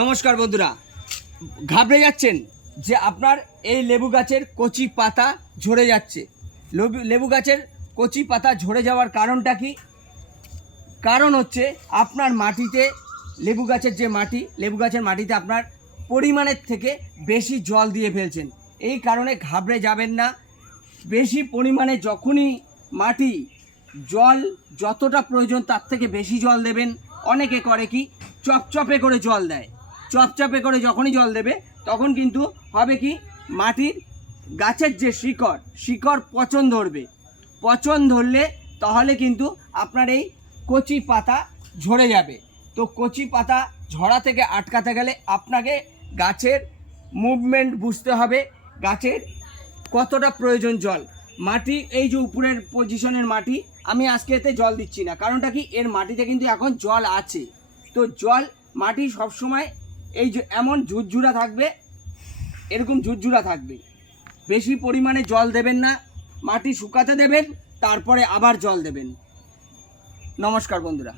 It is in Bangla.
নমস্কার বন্ধুরা, ঘাবড়ে যাচ্ছেন যে আপনার এই লেবু গাছের কচি পাতা ঝরে যাচ্ছে। লেবু গাছের কচি পাতা ঝরে যাওয়ার কারণটা কি? কারণ হচ্ছে আপনার মাটিতে লেবু গাছের মাটিতে আপনার পরিমাণের থেকে বেশি জল দিয়ে ফেলছেন। এই কারণে ঘাবড়ে যাবেন না। বেশি পরিমাণে যখনই মাটি জল যতটা প্রয়োজন তার থেকে বেশি জল দেবেন। অনেকে করে কি, চপচপে করে জল দেয়। চপচপে করে যখনই জল দেবে তখন কিন্তু হবে কি, মাটির গাছের যে শিকড় পচন ধরবে। পচন ধরলে তাহলে কিন্তু আপনার এই কচি পাতা ঝরে যাবে। তো কচি পাতা ঝরা থেকে আটকাতে গেলে আপনাকে গাছের মুভমেন্ট বুঝতে হবে, গাছের কতটা প্রয়োজন জল। মাটি এই যে উপরের পজিশনের মাটি, আমি আজকে এতে জল দিচ্ছি না, কারণটা কি, এর মাটিতে কিন্তু এখন জল আছে। তো মাটি সবসময় এই যে এমন ঝুরঝুরা থাকবে, এরকম ঝুরঝুরা থাকবে। বেশি পরিমাণে জল দেবেন না, মাটি শুকাতে দেবেন, তারপরে আবার জল দেবেন। নমস্কার বন্ধুরা।